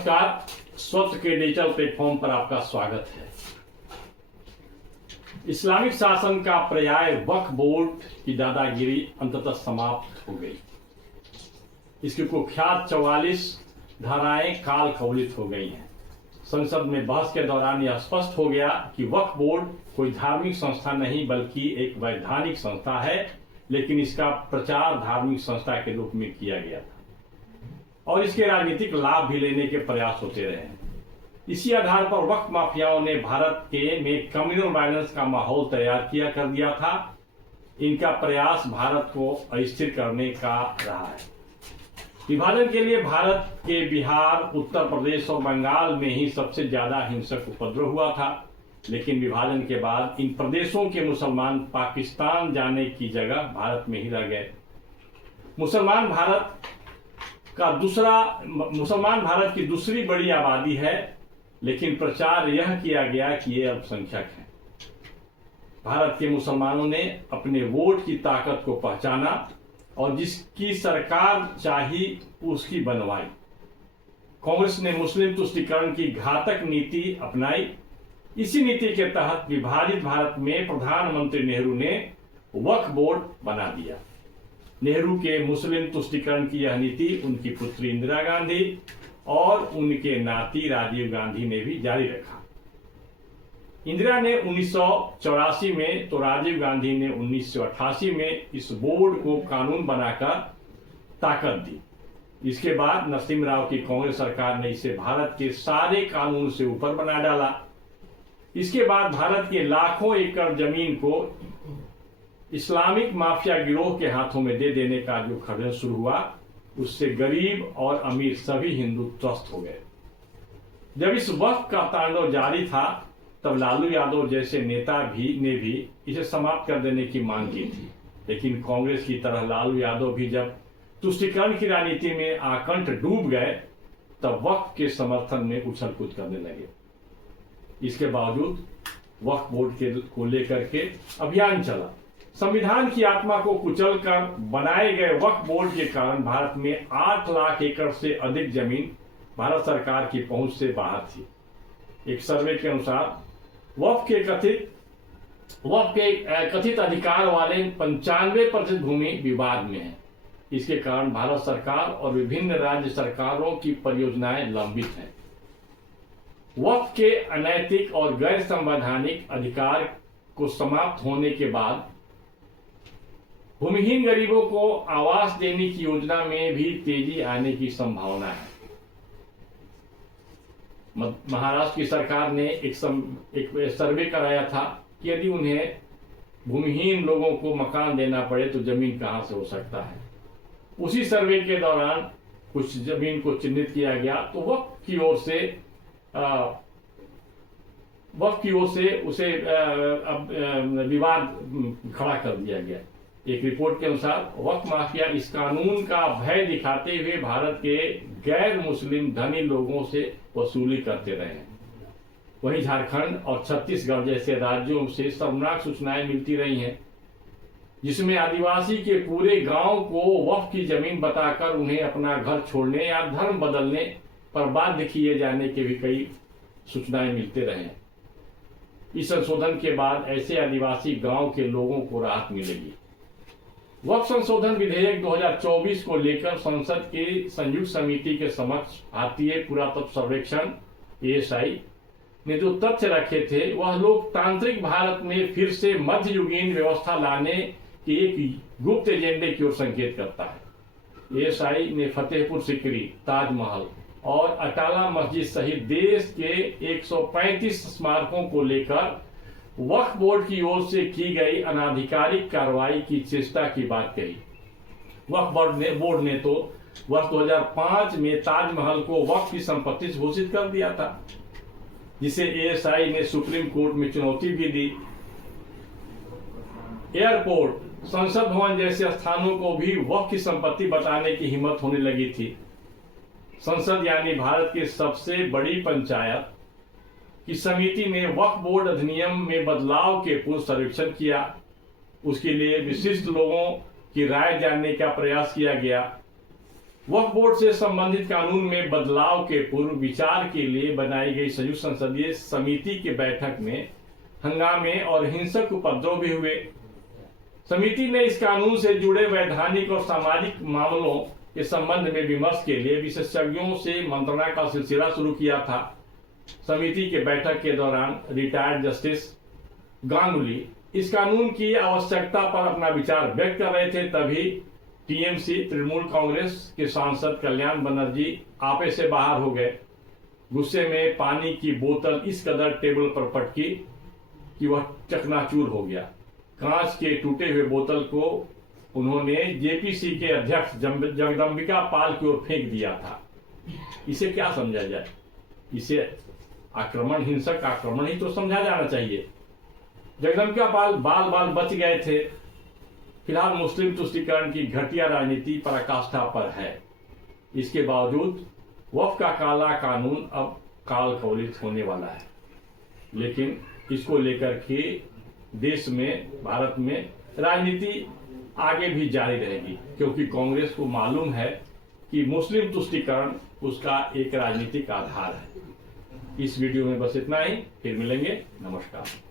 नमस्कार। स्वच्छ के डिजिटल प्लेटफॉर्म पर आपका स्वागत है। इस्लामिक शासन का पर्याय वक्फ बोर्ड की दादागिरी अंततः समाप्त हो गई। इसकी कुख्यात 44 धाराएं काल कवलित हो गई हैं। संसद में बहस के दौरान यह स्पष्ट हो गया कि वक्फ बोर्ड कोई धार्मिक संस्था नहीं बल्कि एक वैधानिक संस्था है, लेकिन इसका प्रचार धार्मिक संस्था के रूप में किया गया था और इसके राजनीतिक लाभ भी लेने के प्रयास होते रहे। इसी आधार पर वक्फ माफियाओं ने भारत के में कम्युनल वायलेंस का माहौल तैयार कर दिया था। इनका प्रयास भारत को अस्थिर करने का रहा है। विभाजन के लिए भारत के बिहार, उत्तर प्रदेश और बंगाल में ही सबसे ज्यादा हिंसक उपद्रव हुआ था, लेकिन विभाजन के बाद इन प्रदेशों के मुसलमान पाकिस्तान जाने की जगह भारत में ही रह गए। मुसलमान भारत की दूसरी बड़ी आबादी है, लेकिन प्रचार यह किया गया कि ये अल्पसंख्यक हैं। भारत के मुसलमानों ने अपने वोट की ताकत को पहचाना और जिसकी सरकार चाही उसकी बनवाई। कांग्रेस ने मुस्लिम तुष्टीकरण की घातक नीति अपनाई। इसी नीति के तहत विभाजित भारत में प्रधानमंत्री नेहरू ने वक्फ बोर्ड बना दिया। नेहरू के मुस्लिम तुष्टीकरण की यह नीति उनकी पुत्री इंदिरा गांधी और उनके नाती राजीव गांधी ने भी जारी रखा। इंदिरा ने 1984 में तो राजीव गांधी ने 1988 में इस बोर्ड को कानून बनाकर ताकत दी। इसके बाद नरसिम्हा राव की कांग्रेस सरकार ने इसे भारत के सारे कानून से ऊपर बना डाला। इसके बाद भारत के लाखों एकड़ जमीन को इस्लामिक माफिया गिरोह के हाथों में दे देने का जो षड्यंत्र शुरू हुआ, उससे गरीब और अमीर सभी हिंदू त्रस्त हो गए। जब इस वक्त का तांडव जारी था, तब लालू यादव जैसे नेता ने भी इसे समाप्त कर देने की मांग की थी, लेकिन कांग्रेस की तरह लालू यादव भी जब तुष्टीकरण की राजनीति में आकंठ डूब गए, तब वक्फ के समर्थन में उछल कूद करने लगे। इसके बावजूद वक्फ बोर्ड को लेकर के अभियान चला। संविधान की आत्मा को कुचलकर बनाए गए वक्फ बोर्ड के कारण भारत में 8 लाख एकड़ से अधिक जमीन भारत सरकार की पहुंच से बाहर थी। एक सर्वे के अनुसार वक्फ के कथित अधिकार वाले 95% भूमि विवाद में है। इसके कारण भारत सरकार और विभिन्न राज्य सरकारों की परियोजनाएं लंबित हैं। वक्फ के अनैतिक और गैर संवैधानिक अधिकार को समाप्त होने के बाद भूमिहीन गरीबों को आवास देने की योजना में भी तेजी आने की संभावना है। महाराष्ट्र की सरकार ने एक सर्वे कराया था कि यदि उन्हें भूमिहीन लोगों को मकान देना पड़े तो जमीन कहां से हो सकता है। उसी सर्वे के दौरान कुछ जमीन को चिन्हित किया गया, तो वक्फ की ओर से उसे विवाद खड़ा कर दिया गया। एक रिपोर्ट के अनुसार वक्फ माफिया इस कानून का भय दिखाते हुए भारत के गैर मुस्लिम धनी लोगों से वसूली करते रहे हैं। वहीं झारखंड और छत्तीसगढ़ जैसे राज्यों से शर्मनाक सूचनाएं मिलती रही हैं, जिसमें आदिवासी के पूरे गांव को वक्फ की जमीन बताकर उन्हें अपना घर छोड़ने या धर्म बदलने पर बाध्य किए जाने के भी कई सूचनाएं मिलते रहे हैं। इस संशोधन के बाद ऐसे आदिवासी गांव के लोगों को राहत मिलेगी। वक्फ संशोधन विधेयक 2024 को लेकर संसद के संयुक्त समिति के समक्ष भारतीय पुरातत्व सर्वेक्षण ASI ने जो तथ्य रखे थे, वह लोकतांत्रिक भारत में फिर से मध्ययुगीन व्यवस्था लाने के एक गुप्त एजेंडे की ओर संकेत करता है। ASI ने फतेहपुर सीकरी, ताजमहल और अटाला मस्जिद सहित देश के 135 स्मारकों को लेकर वक्फ बोर्ड की ओर से की गई अनाधिकारिक कार्रवाई की चेष्टा की बात कही। वक्फ बोर्ड ने तो वर्ष 2005 में ताजमहल को वक्फ की संपत्ति घोषित कर दिया था, जिसे ASI ने सुप्रीम कोर्ट में चुनौती भी दी। एयरपोर्ट, संसद भवन जैसे स्थानों को भी वक्फ की संपत्ति बताने की हिम्मत होने लगी थी। संसद यानी भारत की सबसे बड़ी पंचायत की समिति ने वक्फ बोर्ड अधिनियम में बदलाव के पूर्व सर्वेक्षण किया। उसके लिए विशिष्ट लोगों की राय जानने का प्रयास किया गया। वक्फ बोर्ड से संबंधित कानून में बदलाव के पूर्व विचार के लिए बनाई गई संयुक्त संसदीय समिति की बैठक में हंगामे और हिंसक उपद्रव भी हुए। समिति ने इस कानून से जुड़े वैधानिक और सामाजिक मामलों के संबंध में विमर्श के लिए विशेषज्ञों से मंत्रणा का सिलसिला शुरू किया था। समिति के बैठक के दौरान रिटायर्ड जस्टिस गांगुली इस कानून की आवश्यकता पर अपना विचार व्यक्त कर रहे थे, तभी टीएमसी तृणमूल कांग्रेस के सांसद कल्याण बनर्जी आपे से बाहर हो गए। गुस्से में पानी की बोतल इस कदर टेबल पर पटकी कि वह चकनाचूर हो गया। कांच के टूटे हुए बोतल को उन्होंने जेपीसी के अध्यक्ष जगदंबिका पाल की ओर फेंक दिया था। इसे क्या समझा जाए? इसे आक्रमण, हिंसक आक्रमण ही तो समझा जाना चाहिए। जगदंबिका पाल बाल बाल बच गए थे। फिलहाल मुस्लिम तुष्टीकरण की घटिया राजनीति पराकाष्ठा पर है। इसके बावजूद वक्फ का काला कानून अब काल कवलित होने वाला है, लेकिन इसको लेकर के देश में, भारत में राजनीति आगे भी जारी रहेगी, क्योंकि कांग्रेस को मालूम है कि मुस्लिम तुष्टीकरण उसका एक राजनीतिक आधार है। इस वीडियो में बस इतना ही, फिर मिलेंगे। नमस्कार।